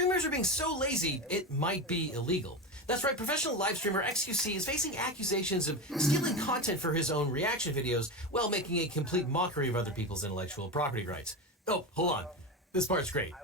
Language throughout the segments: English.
Streamers are being so lazy, it might be illegal. That's right, professional live streamer XQC is facing accusations of stealing content for his own reaction videos while making a complete mockery of other people's intellectual property rights. Oh, hold on. This part's great.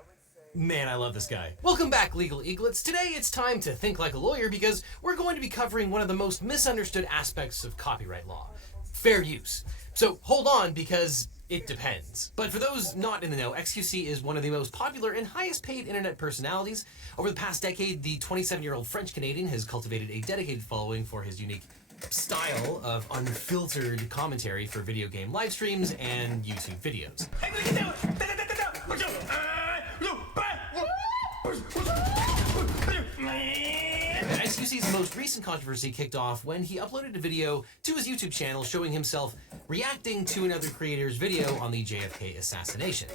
Man, I love this guy. Welcome back, Legal Eaglets. Today it's time to think like a lawyer because we're going to be covering one of the most misunderstood aspects of copyright law: fair use. So hold on, because it depends. But for those not in the know, XQC is one of the most popular and highest paid internet personalities. Over the past decade, the 27-year-old French-Canadian has cultivated a dedicated following for his unique style of unfiltered commentary for video game live streams and YouTube videos. XQC's most recent controversy kicked off when he uploaded a video to his YouTube channel showing himself reacting to another creator's video on the JFK assassination.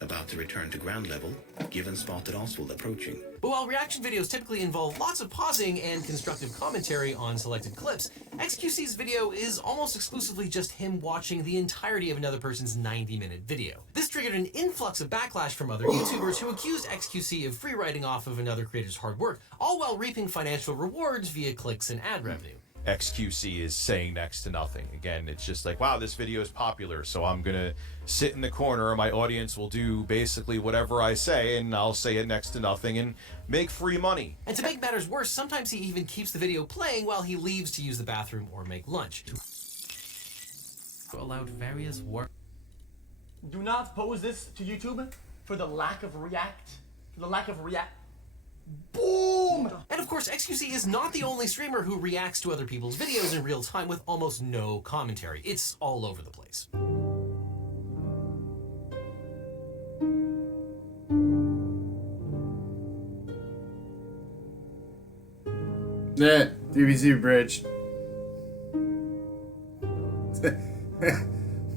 About to return to ground level, given spotted Oswald approaching. But while reaction videos typically involve lots of pausing and constructive commentary on selected clips, XQC's video is almost exclusively just him watching the entirety of another person's 90-minute video. This triggered an influx of backlash from other YouTubers who accused XQC of free riding off of another creator's hard work, all while reaping financial rewards via clicks and ad revenue. XQC is saying next to nothing. Again, it's just like, wow, this video is popular, so I'm gonna sit in the corner and my audience will do basically whatever I say, and I'll say it next to nothing and make free money. And to make matters worse, sometimes he even keeps the video playing while he leaves to use the bathroom or make lunch. Allowed various work. Do not post this to YouTube for the lack of react. Boom! And of course, XQC is not the only streamer who reacts to other people's videos in real time with almost no commentary. It's all over the place. DBZ bridge.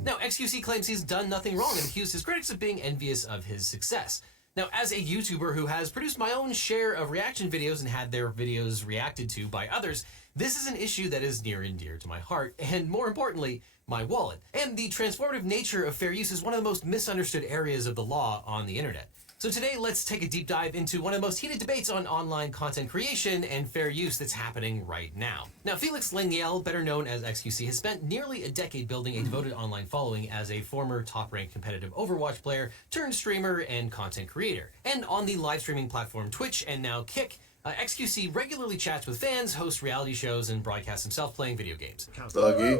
Now, XQC claims he's done nothing wrong and accused his critics of being envious of his success. Now, as a YouTuber who has produced my own share of reaction videos and had their videos reacted to by others, this is an issue that is near and dear to my heart, and more importantly, my wallet. And the transformative nature of fair use is one of the most misunderstood areas of the law on the internet. So today, let's take a deep dive into one of the most heated debates on online content creation and fair use that's happening right now. Now, Felix Lengyel, better known as XQC, has spent nearly a decade building a devoted online following as a former top-ranked competitive Overwatch player turned streamer and content creator. And on the live streaming platform Twitch and now Kick, XQC regularly chats with fans, hosts reality shows, and broadcasts himself playing video games. Buggy.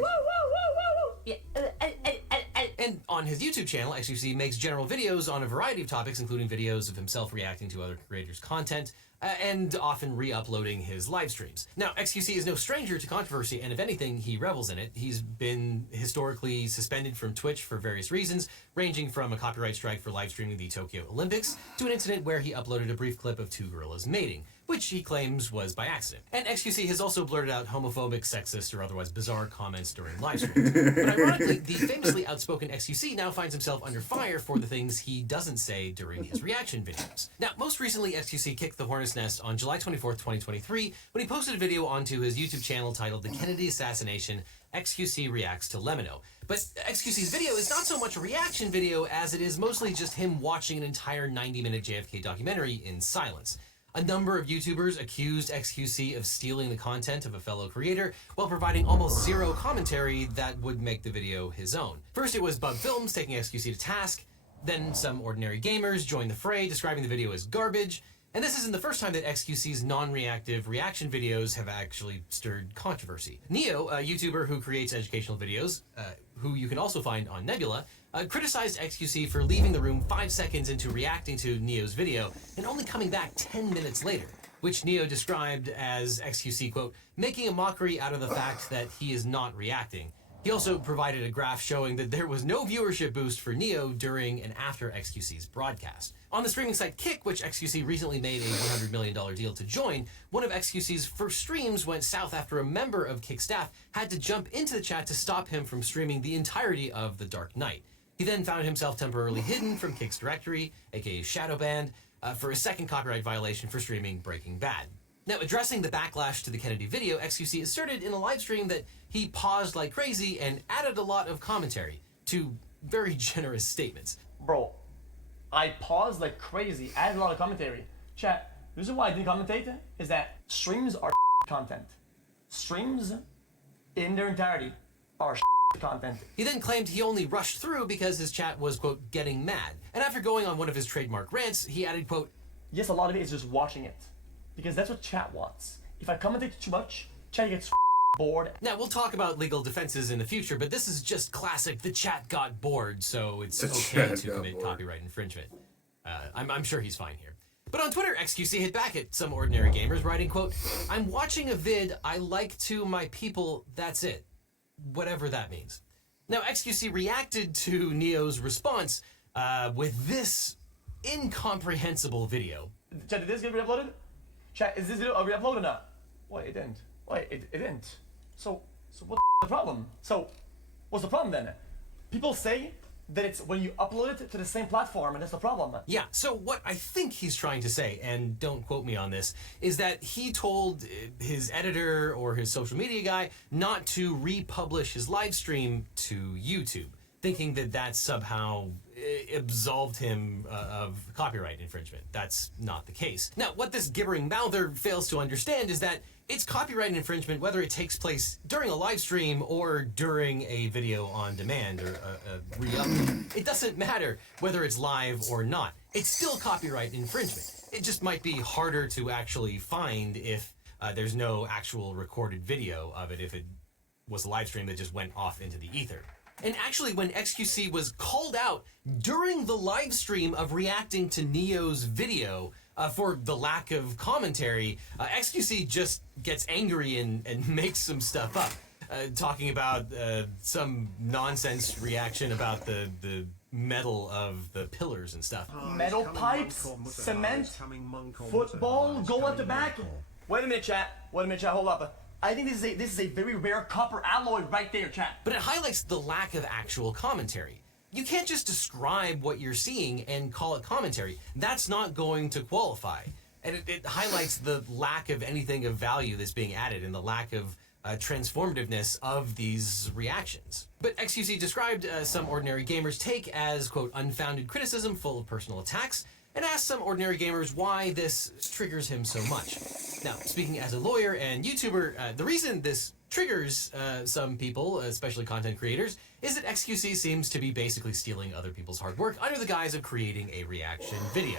And on his YouTube channel, XQC makes general videos on a variety of topics, including videos of himself reacting to other creators' content, and often re-uploading his live streams. Now, XQC is no stranger to controversy, and if anything, he revels in it. He's been historically suspended from Twitch for various reasons, ranging from a copyright strike for live streaming the Tokyo Olympics to an incident where he uploaded a brief clip of two gorillas mating, which he claims was by accident. And XQC has also blurted out homophobic, sexist, or otherwise bizarre comments during live streams. But ironically, the famously outspoken XQC now finds himself under fire for the things he doesn't say during his reaction videos. Now, most recently, XQC kicked the hornet's nest on July 24th, 2023, when he posted a video onto his YouTube channel titled The Kennedy Assassination, XQC Reacts to Lemino. But XQC's video is not so much a reaction video as it is mostly just him watching an entire 90-minute JFK documentary in silence. A number of YouTubers accused XQC of stealing the content of a fellow creator while providing almost zero commentary that would make the video his own. First, it was Bug Films taking XQC to task, then some ordinary gamers joined the fray, describing the video as garbage, and this isn't the first time that XQC's non-reactive reaction videos have actually stirred controversy. Neo, a YouTuber who creates educational videos, who you can also find on Nebula, criticized XQC for leaving the room 5 seconds into reacting to Neo's video and only coming back 10 minutes later, which Neo described as XQC, quote, making a mockery out of the fact that he is not reacting. He also provided a graph showing that there was no viewership boost for Neo during and after XQC's broadcast. On the streaming site Kick, which XQC recently made a $100 million deal to join, one of XQC's first streams went south after a member of Kick staff had to jump into the chat to stop him from streaming the entirety of The Dark Knight. He then found himself temporarily hidden from Kick's directory, aka shadow banned, for a second copyright violation for streaming Breaking Bad. Now, addressing the backlash to the Kennedy video, XQC asserted in a live stream that he paused like crazy and added a lot of commentary to very generous statements. Bro, I paused like crazy. I had a lot of commentary. Chat, the reason why I didn't commentate is that streams are content. Streams in their entirety are content. He then claimed he only rushed through because his chat was, quote, getting mad. And after going on one of his trademark rants, he added, quote, yes, a lot of it is just watching it. Because that's what chat wants. If I commentate too much, chat gets bored. Now, we'll talk about legal defenses in the future, but this is just classic, the chat got bored, so it's okay to commit copyright infringement. I'm sure he's fine here. But on Twitter, XQC hit back at some ordinary gamers, writing, quote, I'm watching a vid I like to my people, that's it. Whatever that means. Now, XQC reacted to Neo's response with this incomprehensible video. Chat, did this get re-uploaded? Chat, is this video re-uploaded or not? Wait, it didn't. Wait, it didn't. So what's the problem? So, what's the problem then? People say that it's when you upload it to the same platform, and that's the problem. Yeah, so what I think he's trying to say, and don't quote me on this, is that he told his editor or his social media guy not to republish his live stream to YouTube, thinking that that somehow absolved him of copyright infringement. That's not the case. Now, what this gibbering mouther fails to understand is that it's copyright infringement whether it takes place during a live stream or during a video on demand or a re-upload. It doesn't matter whether it's live or not. It's still copyright infringement. It just might be harder to actually find if there's no actual recorded video of it, if it was a live stream that just went off into the ether. And actually, when XQC was called out during the live stream of reacting to Neo's video for the lack of commentary, XQC just gets angry and makes some stuff up, talking about some nonsense reaction about the metal of the pillars and stuff. Metal pipes, cement, football, go at the back. Wait a minute, chat. Hold up. I think this is a very rare copper alloy right there, chat. But it highlights the lack of actual commentary. You can't just describe what you're seeing and call it commentary. That's not going to qualify. And it highlights the lack of anything of value that's being added and the lack of transformativeness of these reactions. But XQC described some ordinary gamers' take as, quote, unfounded criticism full of personal attacks, and asked some ordinary gamers why this triggers him so much. Now, speaking as a lawyer and YouTuber, the reason this triggers some people, especially content creators, is that XQC seems to be basically stealing other people's hard work under the guise of creating a reaction video,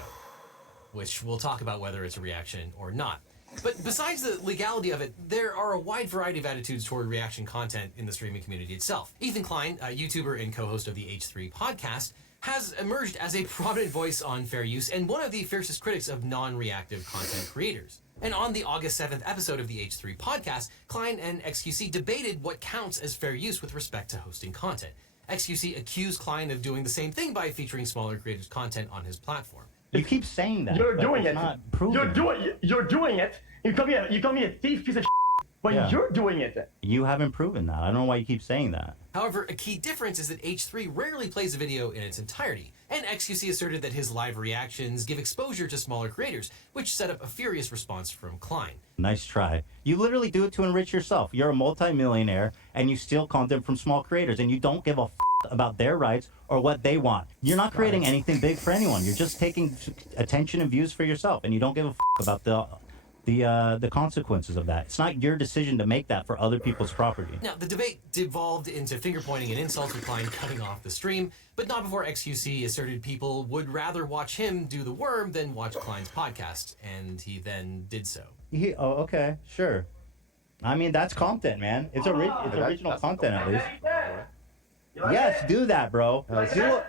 which we'll talk about whether it's a reaction or not. But besides the legality of it, there are a wide variety of attitudes toward reaction content in the streaming community itself. Ethan Klein, a YouTuber and co-host of the H3 podcast, has emerged as a prominent voice on fair use and one of the fiercest critics of non-reactive content creators. And on the August 7th episode of the H3 podcast, Klein and XQC debated what counts as fair use with respect to hosting content. XQC accused Klein of doing the same thing by featuring smaller creators' content on his platform. You keep saying that. You're doing it. Not proven. You're doing it. You call me a thief piece of but Yeah. you're doing it. You haven't proven that. I don't know why you keep saying that. However, a key difference is that H3 rarely plays a video in its entirety, and XQC asserted that his live reactions give exposure to smaller creators, which set up a furious response from Klein. Nice try. You literally do it to enrich yourself. You're a multi-millionaire, and you steal content from small creators, and you don't give a about their rights or what they want. You're not creating anything big for anyone. You're just taking attention and views for yourself, and you don't give a about the consequences of that. It's not your decision to make that for other people's property. Now, the debate devolved into finger-pointing and insults with Klein cutting off the stream, but not before XQC asserted people would rather watch him do the worm than watch Klein's podcast, and he then did so. Oh, okay, sure. I mean, that's content, man. It's original content, at least. Yes, do that, bro. Do it.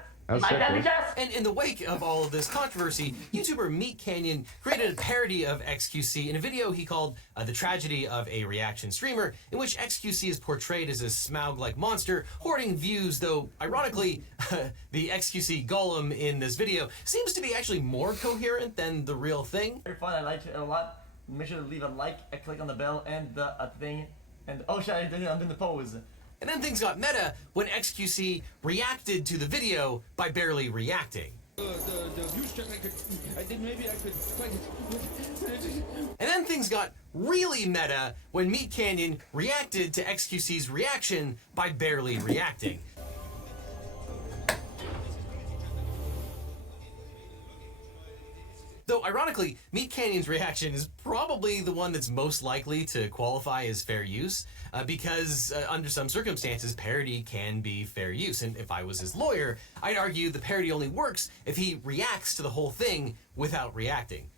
And in the wake of all of this controversy, YouTuber Meat Canyon created a parody of XQC in a video he called The Tragedy of a Reaction Streamer, in which XQC is portrayed as a Smaug-like monster, hoarding views, though, ironically, the XQC golem in this video seems to be actually more coherent than the real thing. Very fun, I liked it a lot. Make sure to leave a like, a click on the bell, and the thing. And oh shit, I'm doing the pose. And then things got meta when XQC reacted to the video by barely reacting. And then things got really meta when Meat Canyon reacted to XQC's reaction by barely reacting. So ironically, Meat Canyon's reaction is probably the one that's most likely to qualify as fair use, because under some circumstances, parody can be fair use. And if I was his lawyer, I'd argue the parody only works if he reacts to the whole thing without reacting.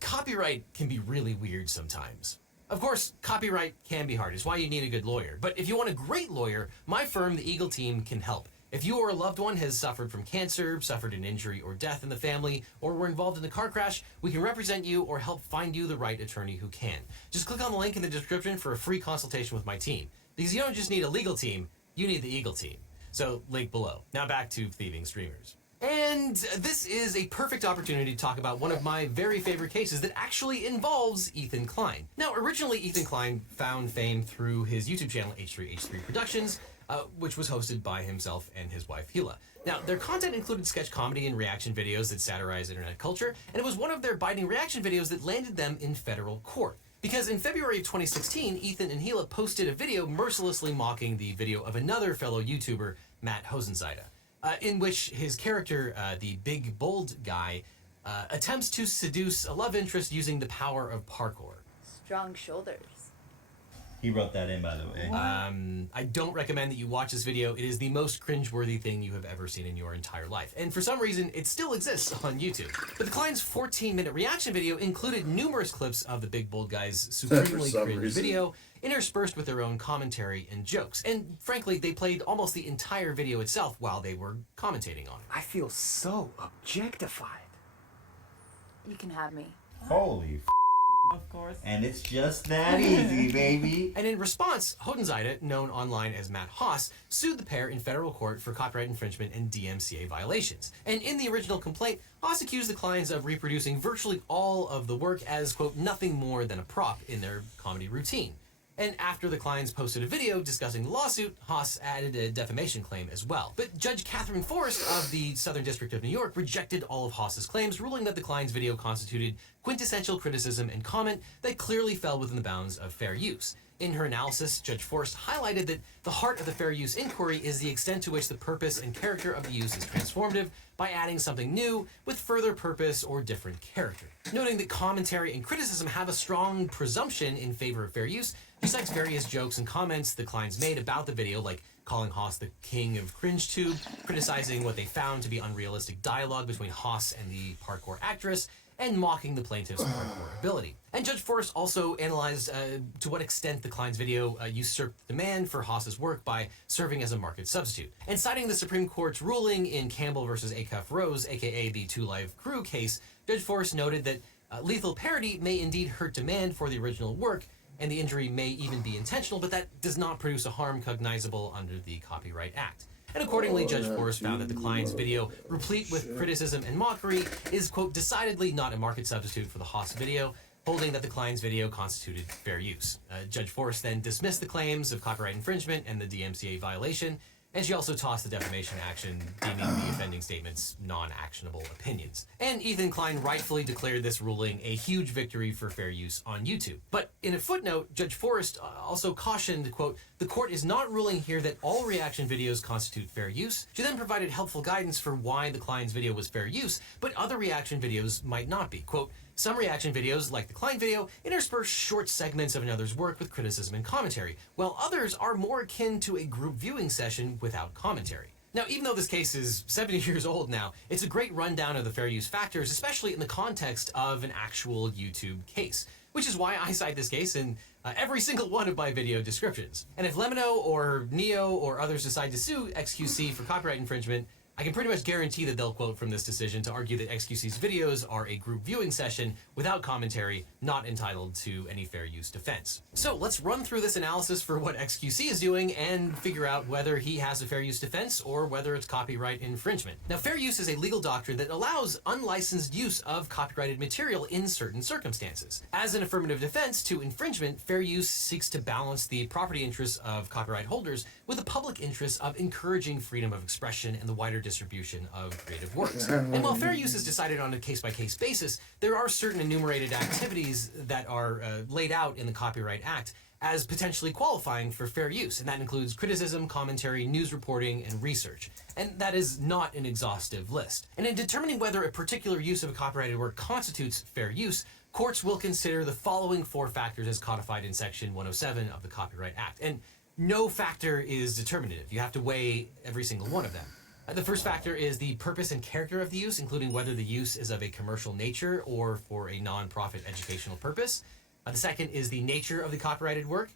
Copyright can be really weird sometimes. Of course, copyright can be hard. It's why you need a good lawyer. But if you want a great lawyer, my firm, the Eagle Team, can help. If you or a loved one has suffered from cancer, suffered an injury or death in the family, or were involved in a car crash, we can represent you or help find you the right attorney who can. Just click on the link in the description for a free consultation with my team. Because you don't just need a legal team, you need the Eagle Team. So, link below. Now back to thieving streamers. And this is a perfect opportunity to talk about one of my very favorite cases that actually involves Ethan Klein. Now, originally, Ethan Klein found fame through his YouTube channel, H3H3 Productions, which was hosted by himself and his wife, Hila. Now, their content included sketch comedy and reaction videos that satirize internet culture, and it was one of their biting reaction videos that landed them in federal court. Because in February of 2016, Ethan and Hila posted a video mercilessly mocking the video of another fellow YouTuber, Matt Hosenzeide, in which his character, the big, bold guy, attempts to seduce a love interest using the power of parkour. Strong shoulders. He wrote that in, by the way. I don't recommend that you watch this video. It is the most cringeworthy thing you have ever seen in your entire life. And for some reason, it still exists on YouTube. But the Klein's 14-minute reaction video included numerous clips of the big, bold guy's supremely cringe video, interspersed with their own commentary and jokes. And frankly, they played almost the entire video itself while they were commentating on it. I feel so objectified. You can have me. Holy Of course. And it's just that easy, baby. And in response, Hodenzeide, known online as Matt Haas, sued the pair in federal court for copyright infringement and DMCA violations. And in the original complaint, Haas accused the clients of reproducing virtually all of the work as, quote, nothing more than a prop in their comedy routine. And after the clients posted a video discussing the lawsuit, Haas added a defamation claim as well. But Judge Catherine Forrest of the Southern District of New York rejected all of Haas's claims, ruling that the client's video constituted quintessential criticism and comment that clearly fell within the bounds of fair use. In her analysis, Judge Forrest highlighted that the heart of the fair use inquiry is the extent to which the purpose and character of the use is transformative by adding something new with further purpose or different character. Noting that commentary and criticism have a strong presumption in favor of fair use, she cites various jokes and comments the clients made about the video, like calling Haas the king of CringeTube, criticizing what they found to be unrealistic dialogue between Haas and the parkour actress, and mocking the plaintiff's parkour ability. And Judge Forrest also analyzed to what extent the client's video usurped demand for Haas's work by serving as a market substitute. And citing the Supreme Court's ruling in Campbell versus Acuff Rose, aka the Two Live Crew case, Judge Forrest noted that lethal parody may indeed hurt demand for the original work, and the injury may even be intentional, but that does not produce a harm cognizable under the Copyright Act. And accordingly, Judge Forrest found that the client's video, replete with criticism and mockery, is, quote, decidedly not a market substitute for the Haas video, holding that the client's video constituted fair use. Judge Forrest then dismissed the claims of copyright infringement and the DMCA violation, and she also tossed the defamation action, deeming the offending statements non-actionable opinions. And Ethan Klein rightfully declared this ruling a huge victory for fair use on YouTube. But in a footnote, Judge Forrest also cautioned, quote, the court is not ruling here that all reaction videos constitute fair use. She then provided helpful guidance for why the Klein's video was fair use, but other reaction videos might not be. Quote, some reaction videos, like the Klein video, intersperse short segments of another's work with criticism and commentary, while others are more akin to a group viewing session without commentary. Now, even though this case is 70 years old now, it's a great rundown of the fair use factors, especially in the context of an actual YouTube case, which is why I cite this case in every single one of my video descriptions. And if Lemino or Neo or others decide to sue XQC for copyright infringement, I can pretty much guarantee that they'll quote from this decision to argue that XQC's videos are a group viewing session without commentary, not entitled to any fair use defense. So let's run through this analysis for what XQC is doing and figure out whether he has a fair use defense or whether it's copyright infringement. Now, fair use is a legal doctrine that allows unlicensed use of copyrighted material in certain circumstances. As an affirmative defense to infringement, fair use seeks to balance the property interests of copyright holders with the public interest of encouraging freedom of expression and the wider distribution of creative works. And while fair use is decided on a case-by-case basis, there are certain enumerated activities that are laid out in the Copyright Act as potentially qualifying for fair use, and that includes criticism, commentary, news reporting, and research. And that is not an exhaustive list. And in determining whether a particular use of a copyrighted work constitutes fair use, courts will consider the following 4 factors as codified in Section 107 of the Copyright Act. And no factor is determinative. You have to weigh every single one of them. The first factor is the purpose and character of the use, including whether the use is of a commercial nature or for a non-profit educational purpose. The second is the nature of the copyrighted work,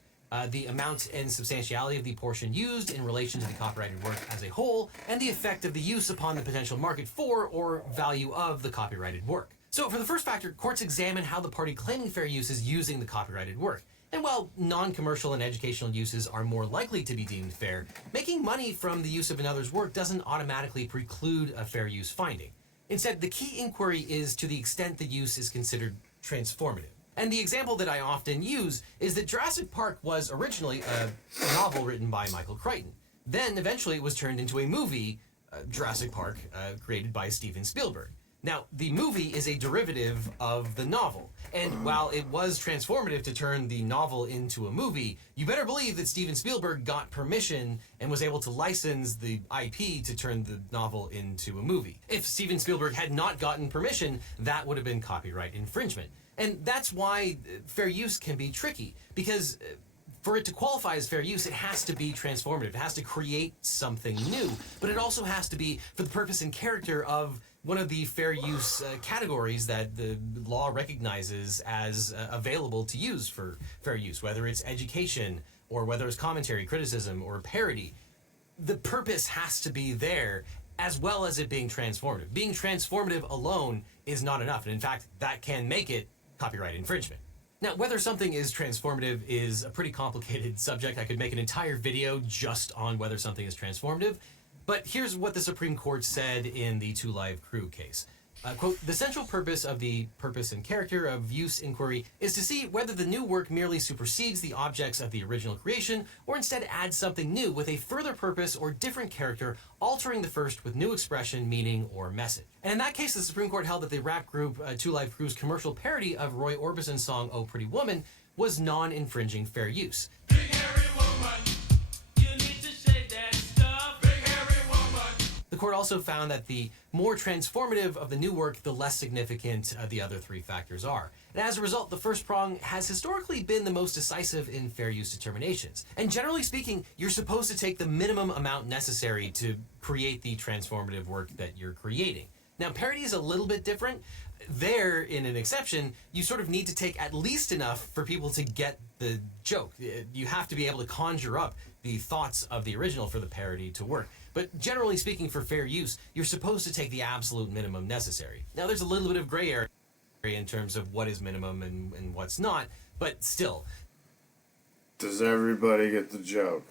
the amount and substantiality of the portion used in relation to the copyrighted work as a whole, and the effect of the use upon the potential market for or value of the copyrighted work. So for the first factor, courts examine how the party claiming fair use is using the copyrighted work. And while non-commercial and educational uses are more likely to be deemed fair, making money from the use of another's work doesn't automatically preclude a fair use finding. Instead, the key inquiry is to the extent the use is considered transformative. And the example that I often use is that Jurassic Park was originally a novel written by Michael Crichton. Then eventually it was turned into a movie, Jurassic Park, created by Steven Spielberg. Now, the movie is a derivative of the novel, and while it was transformative to turn the novel into a movie, you better believe that Steven Spielberg got permission and was able to license the IP to turn the novel into a movie. If Steven Spielberg had not gotten permission, that would have been copyright infringement. And that's why fair use can be tricky, because for it to qualify as fair use, it has to be transformative. It has to create something new, but it also has to be for the purpose and character of one of the fair use categories that the law recognizes as available to use for fair use, whether it's education or whether it's commentary, criticism, or parody. The purpose has to be there, as well as it being transformative. Being transformative alone is not enough, and in fact, that can make it copyright infringement. Now, whether something is transformative is a pretty complicated subject. I could make an entire video just on whether something is transformative. But here's what the Supreme Court said in the Two Live Crew case. Quote, the central purpose of the purpose and character of use inquiry is to see whether the new work merely supersedes the objects of the original creation or instead adds something new with a further purpose or different character, altering the first with new expression, meaning, or message. And in that case, the Supreme Court held that the rap group Two Live Crew's commercial parody of Roy Orbison's song Oh Pretty Woman was non-infringing fair use. Big hairy woman, you need to shake that stuff. Big hairy woman. The court also found that the more transformative of the new work, the less significant the other 3 factors are. And as a result, the first prong has historically been the most decisive in fair use determinations. And generally speaking, you're supposed to take the minimum amount necessary to create the transformative work that you're creating. Now, parody is a little bit different. There, in an exception, you sort of need to take at least enough for people to get the joke. You have to be able to conjure up the thoughts of the original for the parody to work. But generally speaking, for fair use, you're supposed to take the absolute minimum necessary. Now, there's a little bit of gray area in terms of what is minimum and what's not, but still. Does everybody get the joke?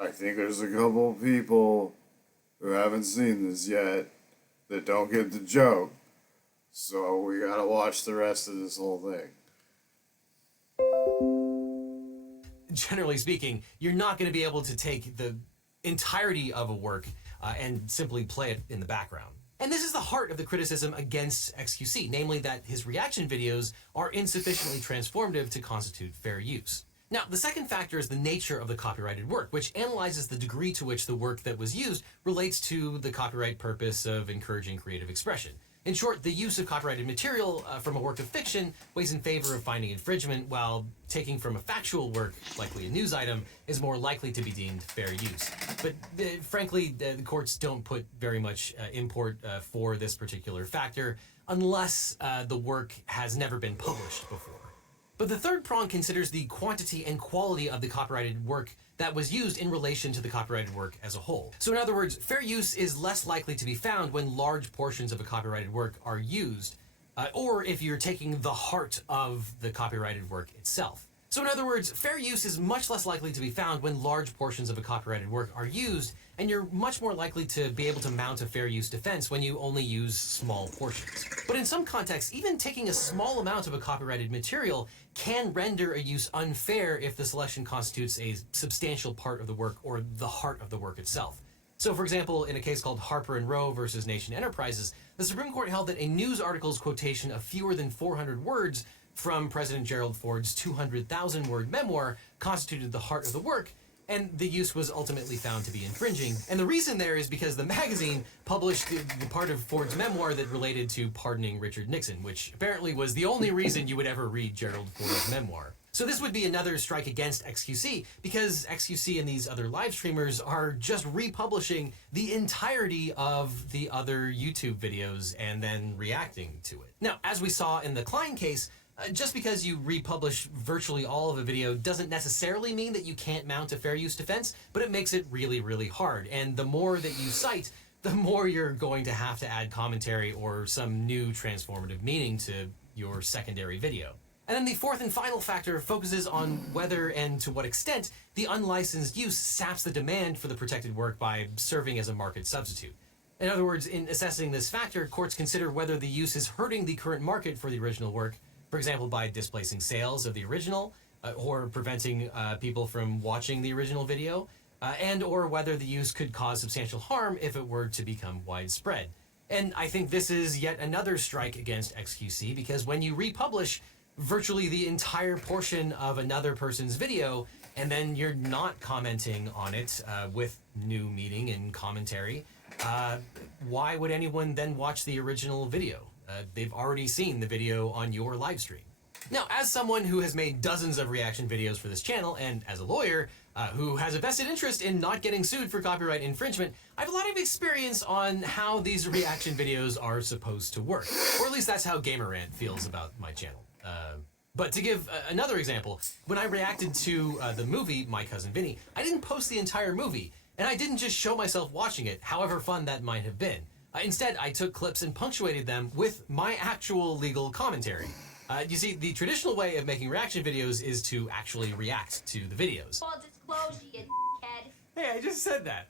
I think there's a couple people who haven't seen this yet that don't get the joke, so we gotta watch the rest of this whole thing. Generally speaking, you're not going to be able to take the entirety of a work and simply play it in the background. And this is the heart of the criticism against XQC, namely that his reaction videos are insufficiently transformative to constitute fair use. Now, the second factor is the nature of the copyrighted work, which analyzes the degree to which the work that was used relates to the copyright purpose of encouraging creative expression. In short, the use of copyrighted material from a work of fiction weighs in favor of finding infringement, while taking from a factual work, likely a news item, is more likely to be deemed fair use. But frankly, the courts don't put very much import for this particular factor unless the work has never been published before. But the third prong considers the quantity and quality of the copyrighted work that was used in relation to the copyrighted work as a whole. So in other words, fair use is less likely to be found when large portions of a copyrighted work are used, or if you're taking the heart of the copyrighted work itself. So in other words, fair use is much less likely to be found when large portions of a copyrighted work are used, and you're much more likely to be able to mount a fair use defense when you only use small portions. But in some contexts, even taking a small amount of a copyrighted material can render a use unfair if the selection constitutes a substantial part of the work or the heart of the work itself. So for example, in a case called Harper and Row versus Nation Enterprises, the Supreme Court held that a news article's quotation of fewer than 400 words from President Gerald Ford's 200,000-word memoir constituted the heart of the work, and the use was ultimately found to be infringing. And the reason there is because the magazine published the part of Ford's memoir that related to pardoning Richard Nixon, which apparently was the only reason you would ever read Gerald Ford's memoir. So this would be another strike against XQC, because XQC and these other live streamers are just republishing the entirety of the other YouTube videos and then reacting to it. Now, as we saw in the Klein case, just because you republish virtually all of a video doesn't necessarily mean that you can't mount a fair use defense, but it makes it really, really hard. And the more that you cite, the more you're going to have to add commentary or some new transformative meaning to your secondary video. And then the fourth and final factor focuses on whether and to what extent the unlicensed use saps the demand for the protected work by serving as a market substitute. In other words, in assessing this factor, courts consider whether the use is hurting the current market for the original work, for example, by displacing sales of the original, or preventing people from watching the original video, and or whether the use could cause substantial harm if it were to become widespread. And I think this is yet another strike against XQC, because when you republish virtually the entire portion of another person's video, and then you're not commenting on it with new meaning and commentary, why would anyone then watch the original video? They've already seen the video on your live stream. Now, as someone who has made dozens of reaction videos for this channel, and as a lawyer who has a vested interest in not getting sued for copyright infringement, I have a lot of experience on how these reaction videos are supposed to work. Or at least that's how Gamerant feels about my channel. But to give another example, when I reacted to the movie My Cousin Vinny, I didn't post the entire movie, and I didn't just show myself watching it, however fun that might have been. Instead, I took clips and punctuated them with my actual legal commentary. You see, the traditional way of making reaction videos is to actually react to the videos. Full disclosure, you dickhead. Hey, I just said that.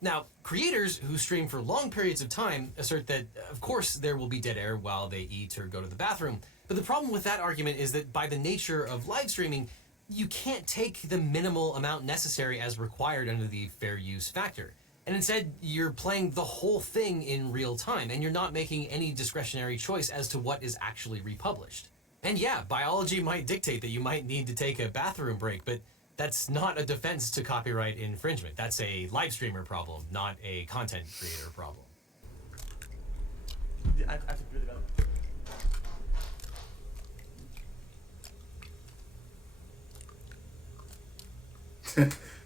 Now, creators who stream for long periods of time assert that, of course, there will be dead air while they eat or go to the bathroom. But the problem with that argument is that by the nature of live streaming, you can't take the minimal amount necessary as required under the fair use factor. And instead, you're playing the whole thing in real time, and you're not making any discretionary choice as to what is actually republished. And yeah, biology might dictate that you might need to take a bathroom break, but that's not a defense to copyright infringement. That's a live streamer problem, not a content creator problem. I have to really bad.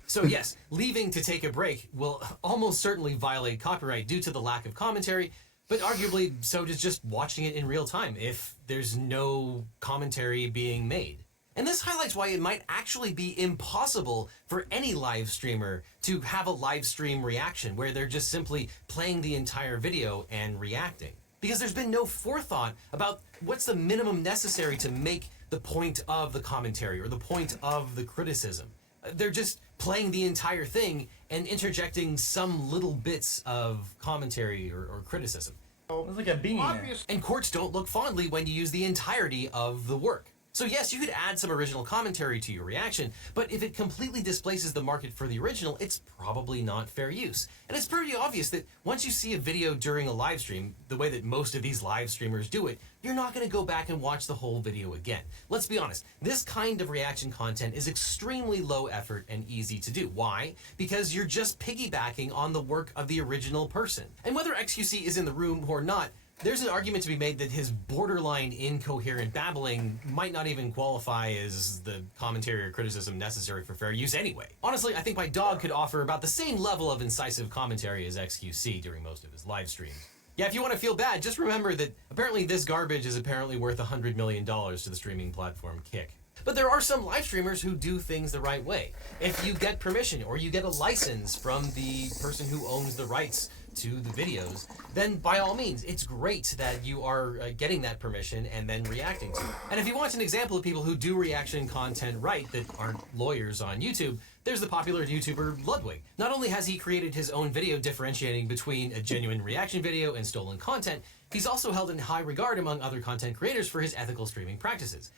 So yes, leaving to take a break will almost certainly violate copyright due to the lack of commentary, but arguably so does just watching it in real time if there's no commentary being made. And this highlights why it might actually be impossible for any live streamer to have a live stream reaction where they're just simply playing the entire video and reacting. Because there's been no forethought about what's the minimum necessary to make the point of the commentary or the point of the criticism. They're just playing the entire thing and interjecting some little bits of commentary or criticism. It's like a beanie. And courts don't look fondly when you use the entirety of the work. So yes, you could add some original commentary to your reaction, but if it completely displaces the market for the original, it's probably not fair use. And it's pretty obvious that once you see a video during a live stream, the way that most of these live streamers do it, you're not going to go back and watch the whole video again. Let's be honest, this kind of reaction content is extremely low effort and easy to do. Why? Because you're just piggybacking on the work of the original person. And whether XQC is in the room or not, there's an argument to be made that his borderline incoherent babbling might not even qualify as the commentary or criticism necessary for fair use anyway. Honestly, I think my dog could offer about the same level of incisive commentary as XQC during most of his live streams. Yeah, if you want to feel bad, just remember that apparently this garbage is apparently worth $100 million to the streaming platform Kick. But there are some live streamers who do things the right way. If you get permission or you get a license from the person who owns the rights to the videos, then by all means, it's great that you are getting that permission and then reacting to it. And if you want an example of people who do reaction content right that aren't lawyers on YouTube, there's the popular YouTuber Ludwig. Not only has he created his own video differentiating between a genuine reaction video and stolen content, he's also held in high regard among other content creators for his ethical streaming practices.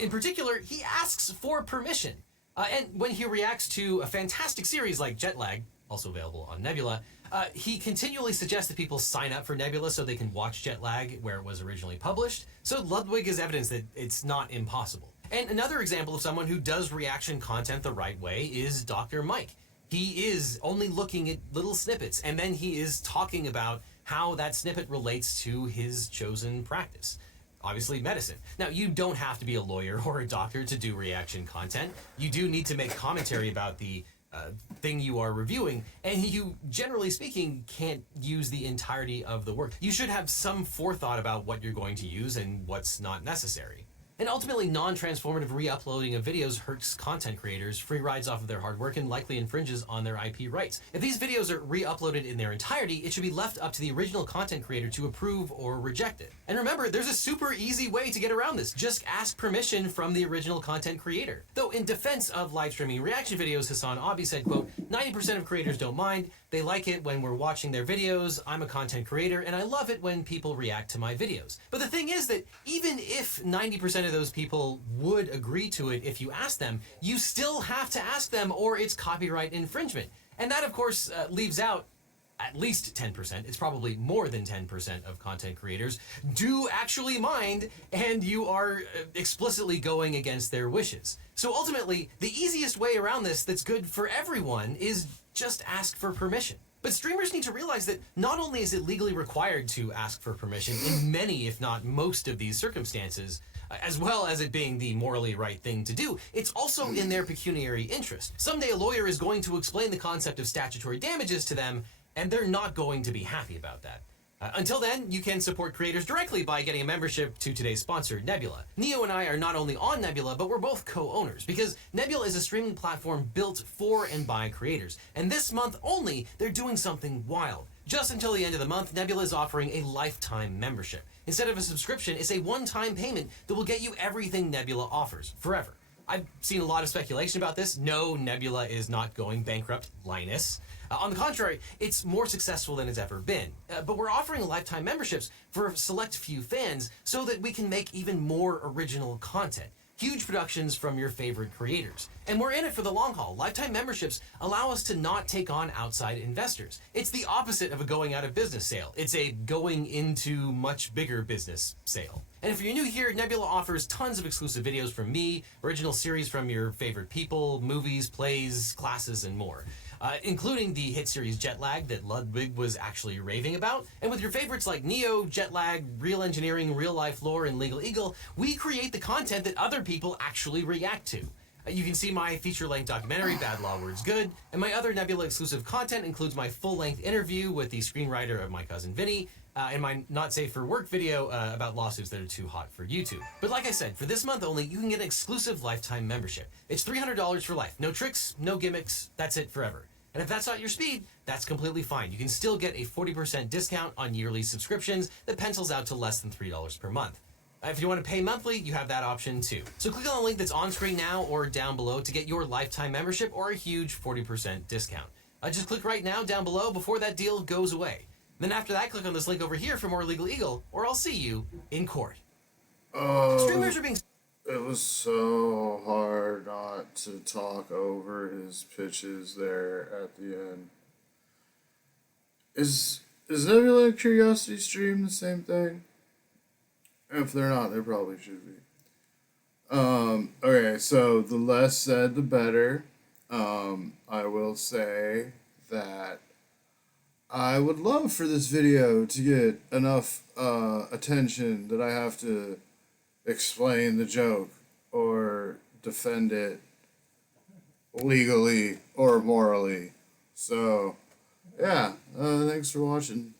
In particular, he asks for permission. And when he reacts to a fantastic series like Jetlag, also available on Nebula, He continually suggests that people sign up for Nebula so they can watch Jetlag where it was originally published, so Ludwig is evidence that it's not impossible. And another example of someone who does reaction content the right way is Dr. Mike. He is only looking at little snippets, and then he is talking about how that snippet relates to his chosen practice. Obviously, medicine. Now, you don't have to be a lawyer or a doctor to do reaction content. You do need to make commentary about the thing you are reviewing, and you, generally speaking, can't use the entirety of the work. You should have some forethought about what you're going to use and what's not necessary. And ultimately, non-transformative re-uploading of videos hurts content creators, free rides off of their hard work, and likely infringes on their IP rights. If these videos are re-uploaded in their entirety, it should be left up to the original content creator to approve or reject it. And remember, there's a super easy way to get around this. Just ask permission from the original content creator. Though in defense of live streaming reaction videos, Hassan Abi said, quote, 90% of creators don't mind. They like it when we're watching their videos. I'm a content creator, and I love it when people react to my videos. But the thing is that even if 90% of those people would agree to it if you ask them, you still have to ask them or it's copyright infringement. And that, of course, leaves out at least 10%. It's probably more than 10% of content creators do actually mind, and you are explicitly going against their wishes. So ultimately, the easiest way around this that's good for everyone is just ask for permission. But streamers need to realize that not only is it legally required to ask for permission in many, if not most of these circumstances, as well as it being the morally right thing to do, it's also in their pecuniary interest. Someday a lawyer is going to explain the concept of statutory damages to them, and they're not going to be happy about that. Until then, you can support creators directly by getting a membership to today's sponsor, Nebula. Neo and I are not only on Nebula, but we're both co-owners, because Nebula is a streaming platform built for and by creators. And this month only, they're doing something wild. Just until the end of the month, Nebula is offering a lifetime membership. Instead of a subscription, it's a one-time payment that will get you everything Nebula offers, forever. I've seen a lot of speculation about this. No, Nebula is not going bankrupt, Linus. On the contrary, it's more successful than it's ever been. But we're offering lifetime memberships for a select few fans so that we can make even more original content. Huge productions from your favorite creators. And we're in it for the long haul. Lifetime memberships allow us to not take on outside investors. It's the opposite of a going out of business sale. It's a going into much bigger business sale. And if you're new here, Nebula offers tons of exclusive videos from me, original series from your favorite people, movies, plays, classes, and more. Including the hit series Jetlag that Ludwig was actually raving about. And with your favorites like Neo, Jetlag, Real Engineering, Real Life Lore, and Legal Eagle, we create the content that other people actually react to. You can see my feature-length documentary, Bad Law Words Good, and my other Nebula exclusive content includes my full-length interview with the screenwriter of My Cousin Vinny, and my Not Safe for Work video about lawsuits that are too hot for YouTube. But like I said, for this month only, you can get an exclusive lifetime membership. It's $300 for life. No tricks, no gimmicks, that's it forever. And if that's not your speed, that's completely fine. You can still get a 40% discount on yearly subscriptions that pencils out to less than $3 per month. If you want to pay monthly, you have that option too. So click on the link that's on screen now or down below to get your lifetime membership or a huge 40% discount. Just click right now down below before that deal goes away. Then after that, click on this link over here for more Legal Eagle, or I'll see you in court. Streamers are being... It was so hard not to talk over his pitches there at the end. Is Nebula and Curiosity Stream the same thing? If they're not, they probably should be. Okay, so the less said, the better. I will say that I would love for this video to get enough attention that I have to explain the joke or defend it legally or morally. So, yeah, thanks for watching.